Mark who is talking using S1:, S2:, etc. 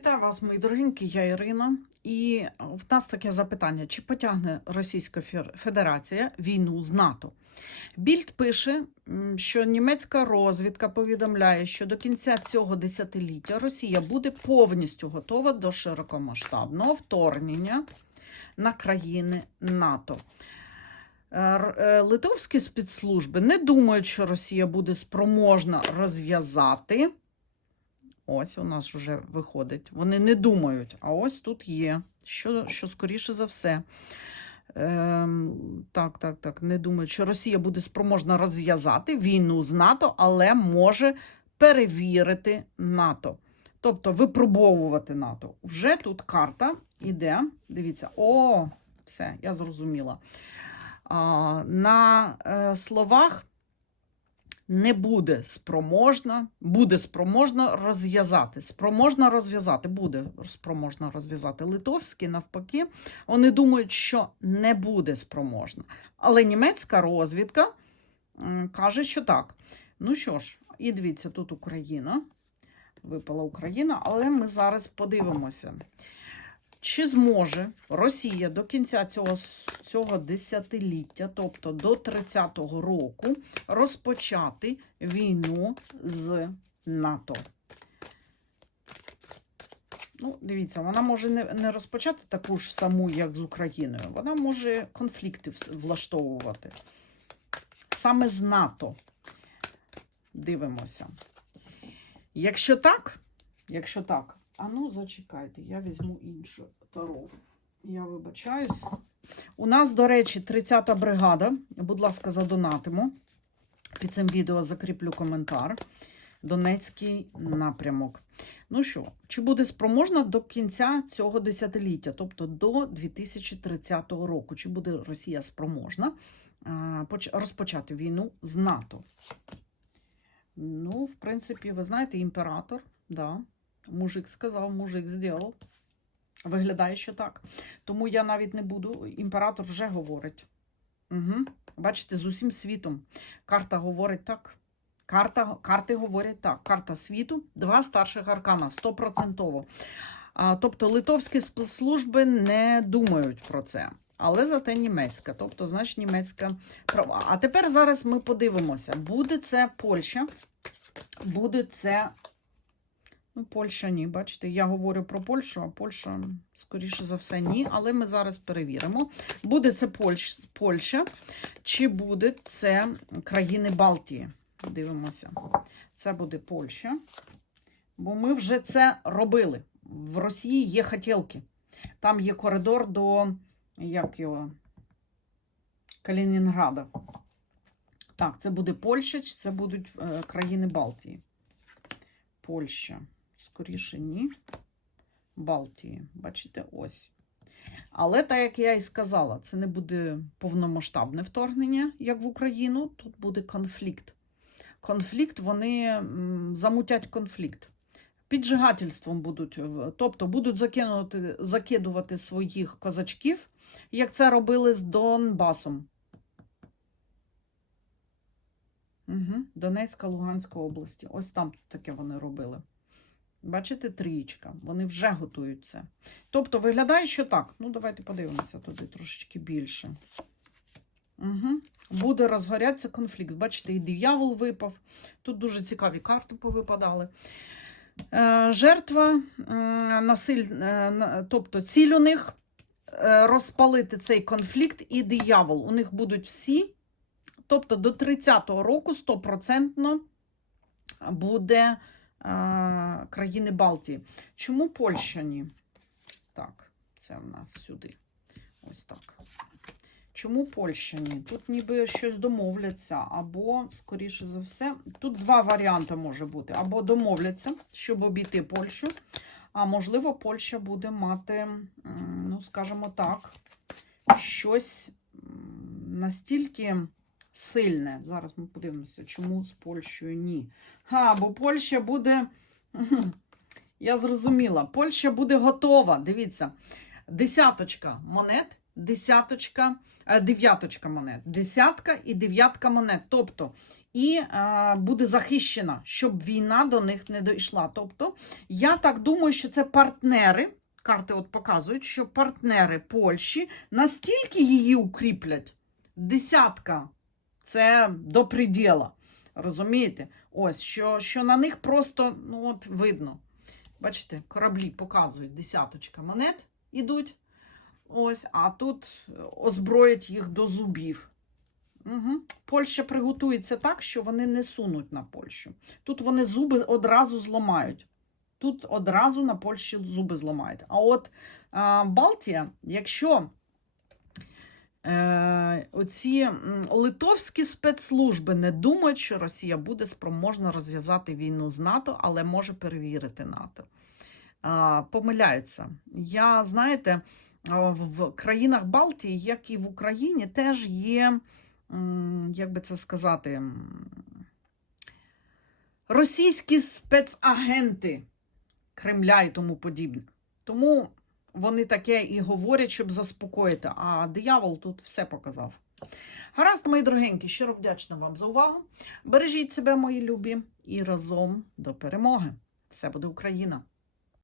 S1: Вітаю вас, мої дорогенькі, я Ірина. І в нас таке запитання: чи потягне Російська Федерація війну з НАТО? Більд пише, що німецька розвідка повідомляє, що до кінця цього десятиліття Росія буде повністю готова до широкомасштабного вторгнення на країни НАТО. Е, е, Литовські спецслужби не думають, що Росія буде спроможна розв'язати. Ось у нас вже виходить. Вони не думають, а ось тут є. Що, що скоріше за все. Ем, так, так, так. Не думають, що Росія буде спроможна розв'язати війну з НАТО, але може перевірити НАТО. Тобто випробовувати НАТО. Вже тут карта іде. Дивіться, о, все, я зрозуміла. А, на е, словах не буде спроможна, буде спроможна розв'язати. Спроможна розв'язати, буде спроможна розв'язати. Литовські, навпаки, вони думають, що не буде спроможна. Але німецька розвідка каже, що так. Ну що ж, і дивіться, тут Україна. Випала Україна, але ми зараз подивимося. Чи зможе Росія до кінця цього, цього десятиліття, тобто до 30-го року, розпочати війну з НАТО? Ну, дивіться, вона може не, не розпочати таку ж саму, як з Україною. Вона може конфлікти влаштовувати. Саме з НАТО. Дивимося. Якщо так, якщо так, а ну зачекайте, я візьму іншу таро. Я вибачаюсь. У нас, до речі, 30-та бригада. Будь ласка, задонатимо. Під цим відео закріплю коментар. Донецький напрямок. Ну що, чи буде спроможна до кінця цього десятиліття, тобто до 2030 року, чи буде Росія спроможна розпочати війну з НАТО? Ну, в принципі, ви знаєте, імператор, да. Мужик сказав, мужик зробив. Виглядає, що так. Тому я навіть не буду. Імператор вже говорить. Угу. Бачите, з усім світом. Карта говорить так. Карта, карти говорять так. Карта світу, два старших аркана, стопроцентово. Тобто литовські спецслужби не думають про це. Але зате німецька. Тобто, значить, німецька права. А тепер зараз ми подивимося, буде це Польща, буде це. Ну, Польща ні, бачите, я говорю про Польщу, а Польща, скоріше за все, ні. Але ми зараз перевіримо. Буде це Польщ, Польща, чи буде це країни Балтії. Дивимося. Це буде Польща. Бо ми вже це робили. В Росії є хотілки. Там є коридор до як його, Калінінграда. Так, це буде Польща, чи це будуть е, країни Балтії. Польща. Скоріше, ні. Балтії. Бачите, ось. Але, так як я і сказала, це не буде повномасштабне вторгнення, як в Україну. Тут буде конфлікт. Конфлікт, вони замутять конфлікт. Піджигательством будуть, тобто будуть закинути, закидувати своїх козачків, як це робили з Донбасом. Угу. Донецька, Луганська області. Ось там таке вони робили. Бачите, трієчка. Вони вже готують це. Тобто виглядає, що так. Ну, давайте подивимося туди трошечки більше. Угу. Буде розгорятися конфлікт. Бачите, і диявол випав. Тут дуже цікаві карти повипадали. Е, жертва, насиль, е, тобто ціль у них е, розпалити цей конфлікт і диявол. У них будуть всі. Тобто до 30-го року стопроцентно буде країни Балтії. Чому Польща ні? Так, це в нас сюди. Ось так. Чому Польща ні? Тут ніби щось домовляться, або, скоріше за все, тут два варіанти може бути. Або домовляться, щоб обійти Польщу, а можливо, Польща буде мати, ну, скажімо так, щось настільки сильне. Зараз ми подивимося, чому з Польщею ні. Ха, бо Польща буде. Я зрозуміла, Польща буде готова. Дивіться, десяточка монет, десяточка, е, дев'яточка монет, десятка і дев'ятка монет. Тобто і е, буде захищена, щоб війна до них не дійшла. Тобто, я так думаю, що це партнери. Карти от показують, що партнери Польщі настільки її укріплять. Десятка це до приділа. Розумієте? Ось, що, що на них просто ну, от видно. Бачите, кораблі показують десяточка монет ідуть. Ось, а тут озброять їх до зубів. Угу. Польща приготується так, що вони не сунуть на Польщу. Тут вони зуби одразу зламають. Тут одразу на Польщі зуби зламають. А от а, Балтія, якщо оці литовські спецслужби не думають, що Росія буде спроможна розв'язати війну з НАТО, але може перевірити НАТО. Помиляються. Я, знаєте, в в країнах Балтії, як і в Україні, теж є, як би це сказати, російські спецагенти Кремля і тому подібне. Тому вони таке і говорять, щоб заспокоїти. А диявол тут все показав. Гаразд, мої дорогенькі, щиро вдячна вам за увагу. Бережіть себе, мої любі, і разом до перемоги. Все буде Україна!